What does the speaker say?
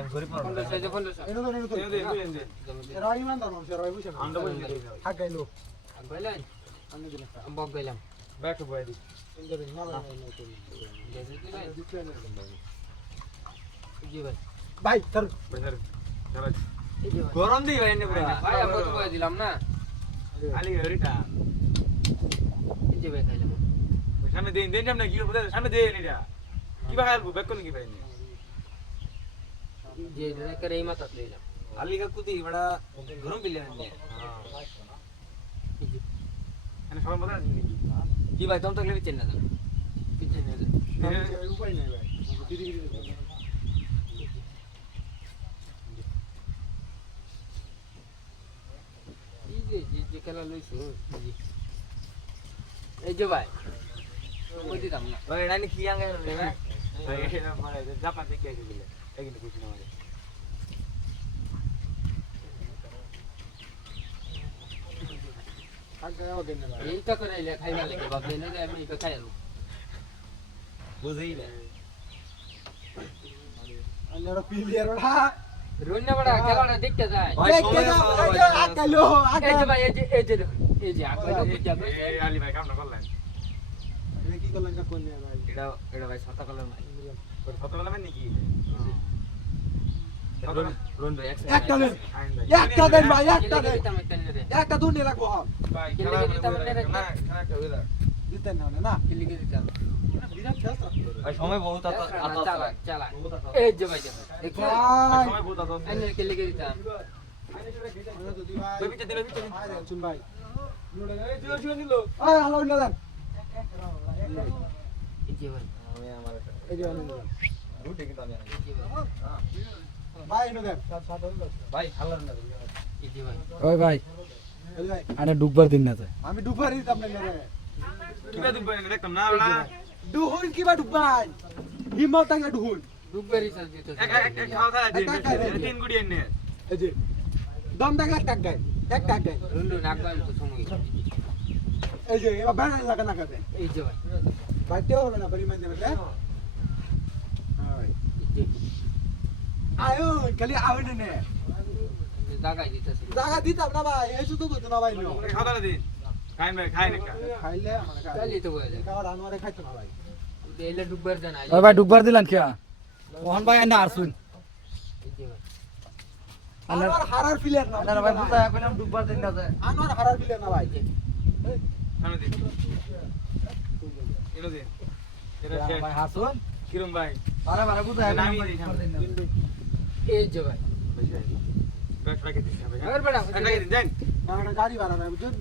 আমি গরিব মানুষ এনো তো এরা ইমানদার মানুষ এরা বুঝে আমরা বলি হাক গাইলো গেলেন আমি দিলাম বক গেলাম ব্যাক টু বয় দি ইন্দরে মালা জি ভাই ভাই ধর বাজার চলো এই যে ভাই গরম দি ভাই এনে পুরো ভাই আপনি তো কই দিলাম না আলি হরিটা এই যে ভাই খাইলাম সামনে দেন দেন সামনে কি হবে সামনে দেন এটা কি ভাই আলবো ব্যাক করলে কি ভাই যে রে করে এই মাথা লইলাম আলি কা কুদি বড় গরম বিলে আনলে এনে সবাই মজা আছে নাকি জি ভাই তোম তো গেলে চেন না জানো পিছনে উপায় নাই ভাই দিদি এই যে খেলা লইছো এই যে ভাই কই দিতাম না ভাই রানি কি আঙ্গে রে ভাই ভাই এটা মানে জাপান থেকে এসে দিলে এখানে কিছু না মানে হাক গাও দেন ভাই এইটা করে আইলে খাইবা লাগে বাপ দেনে যে আমি এটা খাইলাম বুঝই না আমরা প্লেয়ার ওড়া রুন্না বড়া খেলাটা দেখতে যায় ভাই সময় হাক গাইলো হাক এই যে ভাই এই যে আকবাইলো বুঝা এই আলি ভাই কামটা করলেন এটা কি করলেন কা কোন ভাই এটা ভাই ছাতা করলেন ভাই ছাতা করলেন নাকি রুন ভাই একটা দেন আইন ভাই একটা দেন ভাই একটা দেন দিতাম একটা রে একটা দুন নিয়ে রাখবো হল ভাই খেলা দিতাম না খেলা তো হইলা দিতেন না না খেলি দিতাম বিরাট খেলতা ভাই সময় বহুত চালা চালা এই যে ভাই দেখো ভাই সময় বহুত আছে আমি খেলি দিতাম আমরা তো দি ভাই ভাই বিতে দিলে বিতে আরে শুন ভাই এই জিও জিও নিল আয় হ্যালো নিলাম এই যে ভাই আমি আমার এই যে নিলাম রুটে কিন্তু আমি এই যে ভাই ভাই এনো দেন ভাই হালার না এই যে ভাই ওই ভাই এই ভাই আরে ডুববার দিন না তো আমি ডুবারি দিতাম না রে কিবা দিন বলে দেখতাম না বড়া ডুহুন কিবা ডুবাই হিম্মত টাঙ্গা ডুহুন দুবারই চাল দিত এক খাওয়া দাওয়া দিন তিন গুড়ি এনে এই যে দম টাঙ্গা এক টাক গায় এক টাক গায় রুন্ডু নাকবাম তো সময় এই যে এবার ব্যানা লাগা না কাটে এই যে ভাই বাইতে হবে না পরিমাণ দেবে হ্যাঁ ভাই এই আয়ো খালি আউন নে যে জায়গায় দিতেছে জায়গা দিতাম না ভাই এই শুধু কইতো না ভাই নো খাওয়া দাওয়া দিন খাই ভাই খাই না খাইলে মানে কালি তো বলে খাওয়ার আনোয়ারে খাইতো না ভাই এলে ডুববার জানা ওই ভাই ডুববার দিলাম কিয়া মোহন ভাই এনে আসুন এই যে ভাই আনোয়ার হারার প্লেয়ার না আপনারা ভাই বুঝা কইলাম ডুববার দিন না তো আনোয়ার হারার প্লেয়ার না ভাই সামনে দিন এলো দিন এটা শেষ ভাই হাসুন কিরম ভাই আরে ভাই বুঝা নামি কইলাম দিই ডুববার দিন না তো। এই যে ভাই ব্যাগ রাখি দিন ভাই আর বড়া রাখি দিন যান না গাড়ি ভাড়া না বুঝুন